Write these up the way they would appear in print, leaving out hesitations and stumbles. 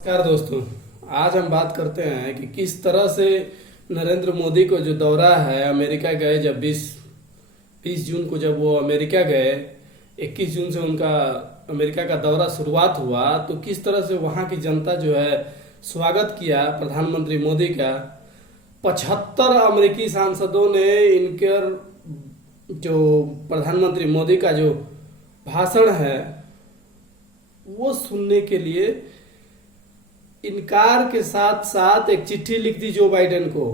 नमस्कार दोस्तों। आज हम बात करते हैं कि किस तरह से नरेंद्र मोदी को जो दौरा है, अमेरिका गए जब 20 जून को जब वो अमेरिका गए, 21 जून से उनका अमेरिका का दौरा शुरुआत हुआ, तो किस तरह से वहाँ की जनता जो है स्वागत किया प्रधानमंत्री मोदी का। 75 अमेरिकी सांसदों ने इनके जो प्रधानमंत्री मोदी का जो भाषण है वो सुनने के लिए इनकार के साथ साथ एक चिट्ठी लिख दी जो बाइडेन को,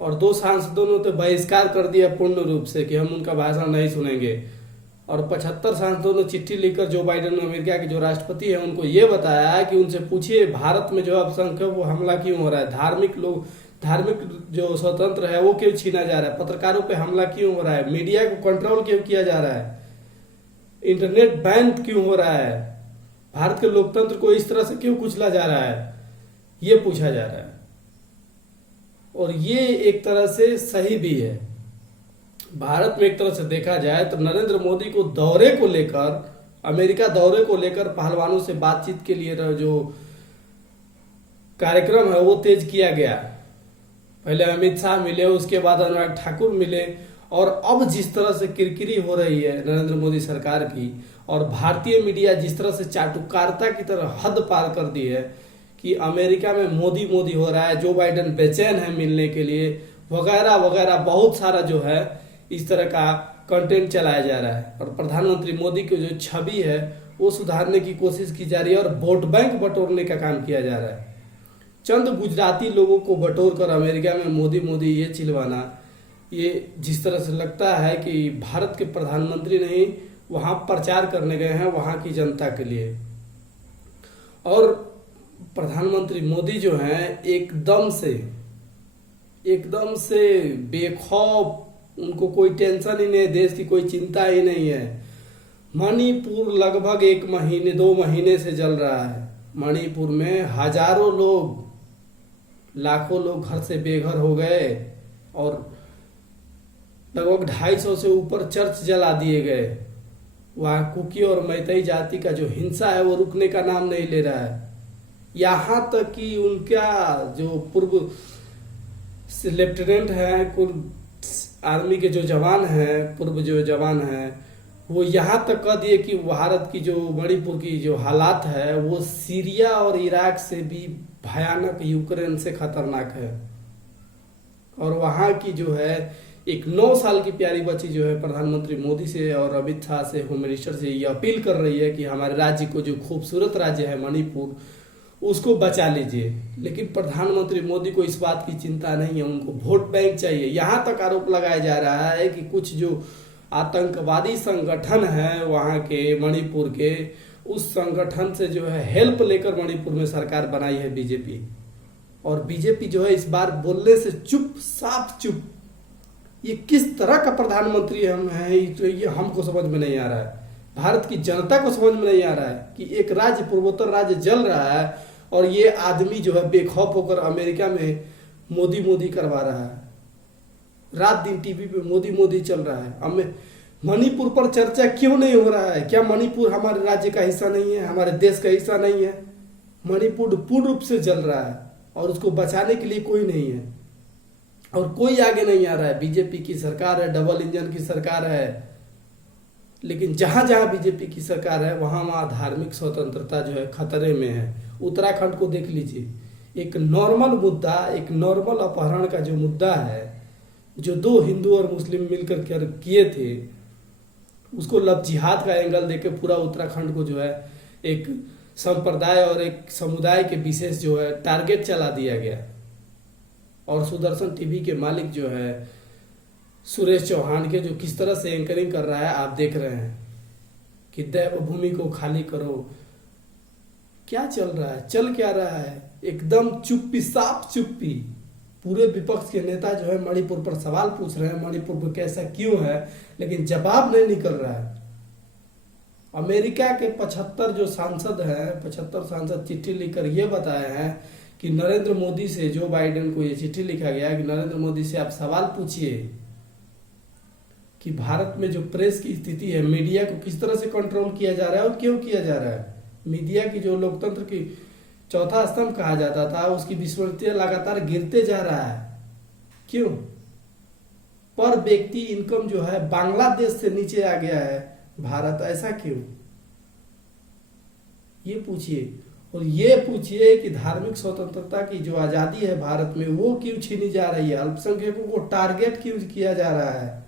और 2 सांसदों ने तो बहिष्कार कर दिया पूर्ण रूप से कि हम उनका भाषण नहीं सुनेंगे। और 75 सांसदों ने चिट्ठी लिखकर जो बाइडेन अमेरिका के जो राष्ट्रपति हैं उनको ये बताया कि उनसे पूछिए भारत में जो अल्पसंख्यक वो हमला क्यों हो रहा है, धार्मिक जो स्वतंत्र है वो क्यों छीना जा रहा है, पत्रकारों पे हमला क्यों हो रहा है, मीडिया को कंट्रोल क्यों किया जा रहा है, इंटरनेट बैन क्यों हो रहा है, भारत के लोकतंत्र को इस तरह से क्यों कुचला जा रहा है, ये पूछा जा रहा है। और ये एक तरह से सही भी है। भारत में एक तरह से देखा जाए तो नरेंद्र मोदी को दौरे को लेकर, अमेरिका दौरे को लेकर पहलवानों से बातचीत के लिए जो कार्यक्रम है वो तेज किया गया। पहले अमित शाह मिले, उसके बाद अनुराग ठाकुर मिले, और अब जिस तरह से किरकिरी हो रही है नरेंद्र मोदी सरकार की, और भारतीय मीडिया जिस तरह से चाटुकारिता की तरह हद पार कर दी है कि अमेरिका में मोदी मोदी हो रहा है, जो बाइडेन बेचैन है मिलने के लिए, वगैरह वगैरह बहुत सारा जो है इस तरह का कंटेंट चलाया जा रहा है। और प्रधानमंत्री मोदी की जो छवि है वो सुधारने की कोशिश की जा रही है और वोट बैंक बटोरने का काम किया जा रहा है। चंद गुजराती लोगों को बटोर कर अमेरिका में मोदी मोदी ये चिल्वाना, ये जिस तरह से लगता है कि भारत के प्रधानमंत्री नहीं वहां प्रचार करने गए हैं वहां की जनता के लिए। और प्रधानमंत्री मोदी जो हैं एकदम से बेखौफ, उनको कोई टेंशन ही नहीं, देश की कोई चिंता ही नहीं है। मणिपुर लगभग 2 महीने से जल रहा है। मणिपुर में हजारों लोग, लाखों लोग घर से बेघर हो गए और लगभग 250 से ऊपर चर्च जला दिए गए। वहाँ कुकी और मैतेई जाति का जो हिंसा है वो रुकने का नाम नहीं ले रहा है। यहाँ तक कि उनका जो पूर्व लेफ्टिनेंट है, आर्मी के जो जवान हैं, पूर्व जो जवान हैं, वो यहाँ तक कह दिए कि भारत की जो मणिपुर की जो हालात है वो सीरिया और इराक से भी भयानक, यूक्रेन से खतरनाक है। और वहाँ की जो है एक 9 साल की प्यारी बच्ची जो है प्रधानमंत्री मोदी से और अमित शाह से, होम मिनिस्टर से ये अपील कर रही है कि हमारे राज्य को, जो खूबसूरत राज्य है मणिपुर, उसको बचा लीजिए। लेकिन प्रधानमंत्री मोदी को इस बात की चिंता नहीं है, उनको वोट बैंक चाहिए। यहाँ तक आरोप लगाया जा रहा है कि कुछ जो आतंकवादी संगठन है वहाँ के मणिपुर के, उस संगठन से जो है हेल्प लेकर मणिपुर में सरकार बनाई है बीजेपी। और बीजेपी जो है इस बार बोलने से साफ चुप। ये किस तरह का प्रधानमंत्री हम हैं, तो ये हमको समझ में नहीं आ रहा है, भारत की जनता को समझ में नहीं आ रहा है कि एक राज्य, पूर्वोत्तर राज्य जल रहा है और ये आदमी जो है बेखौफ होकर अमेरिका में मोदी मोदी करवा रहा है। रात दिन टीवी पे मोदी मोदी चल रहा है। हमें मणिपुर पर चर्चा क्यों नहीं हो रहा है? क्या मणिपुर हमारे राज्य का हिस्सा नहीं है, हमारे देश का हिस्सा नहीं है? मणिपुर पूर्ण रूप से जल रहा है और उसको बचाने के लिए कोई नहीं है और कोई आगे नहीं आ रहा है। बीजेपी की सरकार है, डबल इंजन की सरकार है। लेकिन जहां जहां बीजेपी की सरकार है वहां वहां धार्मिक स्वतंत्रता जो है खतरे में है। उत्तराखंड को देख लीजिए, एक नॉर्मल मुद्दा, एक नॉर्मल अपहरण का जो मुद्दा है, जो 2 हिंदू और मुस्लिम मिलकर किए थे, उसको लव जिहाद का एंगल देके पूरा उत्तराखंड को जो है एक संप्रदाय और एक समुदाय के विशेष जो है टारगेट चला दिया गया। और सुदर्शन टीवी के मालिक जो है सुरेश चौहान के, जो किस तरह से एंकरिंग कर रहा है आप देख रहे हैं कि देवभूमि को खाली करो। क्या चल रहा है, चल क्या रहा है? एकदम चुप्पी, साफ चुप्पी। पूरे विपक्ष के नेता जो है मणिपुर पर सवाल पूछ रहे हैं, मणिपुर पर कैसा क्यों है, लेकिन जवाब नहीं निकल रहा है। अमेरिका के 75 जो सांसद हैं, 75 सांसद चिट्ठी लिखकर ये बताए हैं कि नरेंद्र मोदी से, जो बाइडेन को ये चिट्ठी लिखा गया कि नरेंद्र मोदी से आप सवाल पूछिए कि भारत में जो प्रेस की स्थिति है, मीडिया को किस तरह से कंट्रोल किया जा रहा है और क्यों किया जा रहा है। मीडिया की जो लोकतंत्र की चौथा स्तंभ कहा जाता था, उसकी विस्मृतियां लगातार गिरते जा रहा है। क्यों? पर व्यक्ति इनकम जो है बांग्लादेश से नीचे आ गया है भारत, ऐसा क्यों? ये पूछिए। और ये पूछिए कि धार्मिक स्वतंत्रता की जो आजादी है भारत में, वो क्यों छीनी जा रही है? अल्पसंख्यकों को टारगेट क्यों किया जा रहा है?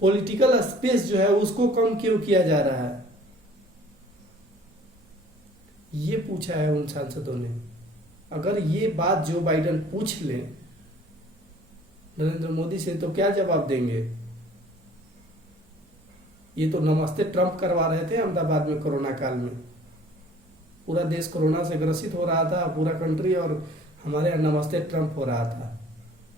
पॉलिटिकल स्पेस जो है उसको कम क्यों किया जा रहा है? ये पूछा है उन सांसदों ने। अगर ये बात जो बाइडेन पूछ ले नरेंद्र मोदी से, तो क्या जवाब देंगे? ये तो नमस्ते ट्रंप करवा रहे थे अहमदाबाद में कोरोना काल में। पूरा देश कोरोना से ग्रसित हो रहा था, पूरा कंट्री, और हमारे यहाँ नमस्ते ट्रंप हो रहा था।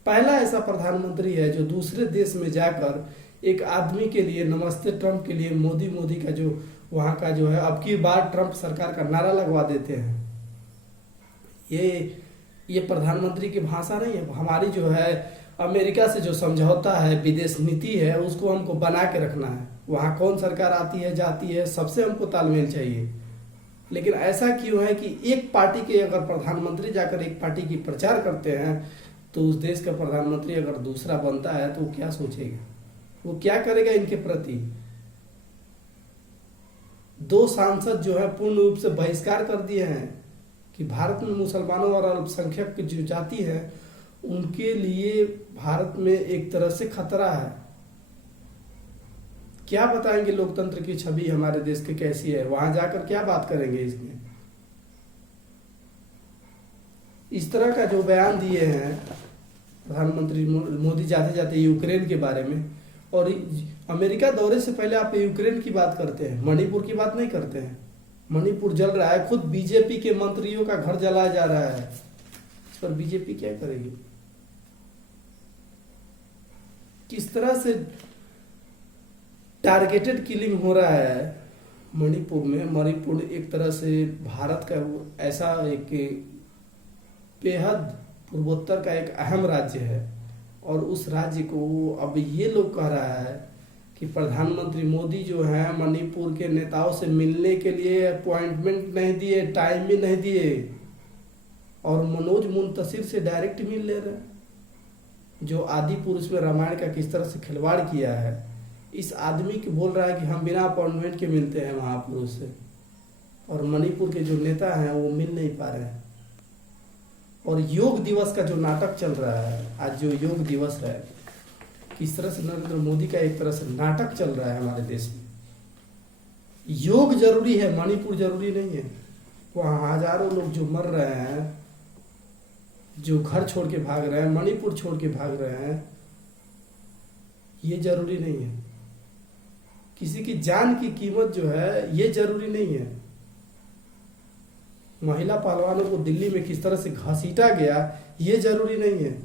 पहला ऐसा प्रधानमंत्री है जो दूसरे देश में जाकर एक आदमी के लिए, नमस्ते ट्रंप के लिए, मोदी मोदी का जो वहां का जो है अब की बार ट्रंप सरकार का नारा लगवा देते हैं। ये प्रधानमंत्री की भाषा नहीं है। हमारी जो है अमेरिका से जो समझौता है, विदेश नीति है, उसको हमको बना के रखना है। वहां कौन सरकार आती है जाती है, सबसे हमको तालमेल चाहिए। लेकिन ऐसा क्यों है कि एक पार्टी के अगर प्रधानमंत्री जाकर एक पार्टी की प्रचार करते हैं, तो उस देश का प्रधानमंत्री अगर दूसरा बनता है तो वो क्या सोचेगा, वो क्या करेगा इनके प्रति? 2 सांसद जो है पूर्ण रूप से बहिष्कार कर दिए हैं कि भारत में मुसलमानों और अल्पसंख्यक की जो जाति है उनके लिए भारत में एक तरह से खतरा है। क्या बताएंगे लोकतंत्र की छवि हमारे देश की कैसी है? वहां जाकर क्या बात करेंगे इसमें? इस तरह का जो बयान दिए हैं प्रधानमंत्री मोदी जाते जाते यूक्रेन के बारे में, और अमेरिका दौरे से पहले आप यूक्रेन की बात करते हैं, मणिपुर की बात नहीं करते हैं। मणिपुर जल रहा है, खुद बीजेपी के मंत्रियों का घर जलाया जा रहा है। इस पर बीजेपी क्या करेगी? किस तरह से टारगेटेड किलिंग हो रहा है मणिपुर में। मणिपुर एक तरह से भारत का ऐसा एक बेहद पूर्वोत्तर का एक अहम राज्य है, और उस राज्य को अब ये लोग कह रहा है कि प्रधानमंत्री मोदी जो है मणिपुर के नेताओं से मिलने के लिए अपॉइंटमेंट नहीं दिए, टाइम भी नहीं दिए, और मनोज मुंतशिर से डायरेक्ट मिल ले रहे हैं, जो आदि पुरुष में रामायण का किस तरह से खिलवाड़ किया है। इस आदमी को बोल रहा है कि हम बिना अपॉइंटमेंट के मिलते हैं महापुरुष से, और मणिपुर के जो नेता हैं वो मिल नहीं पा रहे हैं। और योग दिवस का जो नाटक चल रहा है, आज जो योग दिवस है, किस तरह से नरेंद्र मोदी का एक तरह से नाटक चल रहा है हमारे देश में। योग जरूरी है, मणिपुर जरूरी नहीं है। वहां हजारों लोग जो मर रहे हैं, जो घर छोड़ के भाग रहे हैं, मणिपुर छोड़ के भाग रहे हैं, ये जरूरी नहीं है। किसी की जान की कीमत जो है ये जरूरी नहीं है। महिला पहलवानों को दिल्ली में किस तरह से घसीटा गया, ये जरूरी नहीं है।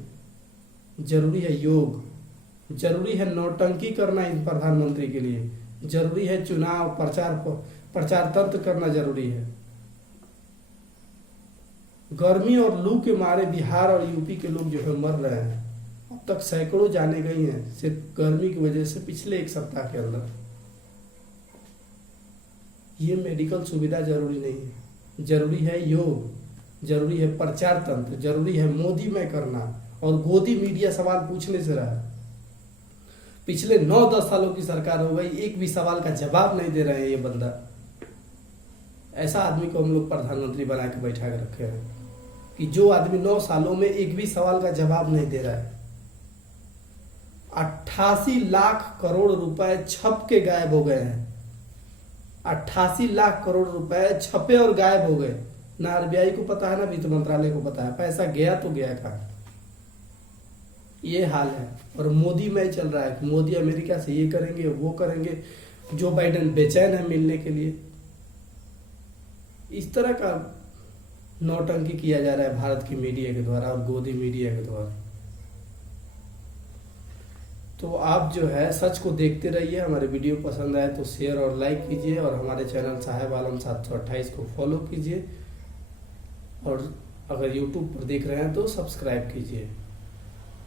जरूरी है योग, जरूरी है नौटंकी करना इन प्रधानमंत्री के लिए, जरूरी है चुनाव प्रचार तंत्र करना जरूरी है। गर्मी और लू के मारे बिहार और यूपी के लोग जो है मर रहे हैं। अब तक सैकड़ों जाने गई हैं सिर्फ गर्मी की वजह से पिछले 1 सप्ताह के अंदर। ये मेडिकल सुविधा जरूरी नहीं है। जरूरी है योग, जरूरी है प्रचार तंत्र, जरूरी है मोदी में करना, और गोदी मीडिया सवाल पूछने से रहा। पिछले 9-10 सालों की सरकार हो गई, एक भी सवाल का जवाब नहीं दे रहे हैं ये बंदा। ऐसा आदमी को हम लोग प्रधानमंत्री बना के बैठा के रखे हैं कि जो आदमी 9 सालों में एक भी सवाल का जवाब नहीं दे रहा है। 88 लाख करोड़ रुपए छप के गायब हो गए हैं। 88 लाख करोड़ रुपए छपे और गायब हो गए। ना आरबीआई को पता है, ना वित्त मंत्रालय को पता है। पैसा गया तो गया कहाँ? ये हाल है। और मोदी में चल रहा है, मोदी अमेरिका से ये करेंगे वो करेंगे। जो बाइडेन बेचैन है मिलने के लिए। इस तरह का नौटंकी किया जा रहा है भारत की मीडिया के द्वारा और गोदी मीडिया के द्वारा। तो आप जो है सच को देखते रहिए। हमारे वीडियो पसंद आए तो शेयर और लाइक कीजिए, और हमारे चैनल साहेब आलम 728 को फॉलो कीजिए, और अगर यूट्यूब पर देख रहे हैं तो सब्सक्राइब कीजिए।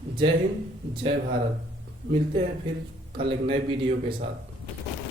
जय हिंद, जय भारत। मिलते हैं फिर कल एक नए वीडियो के साथ।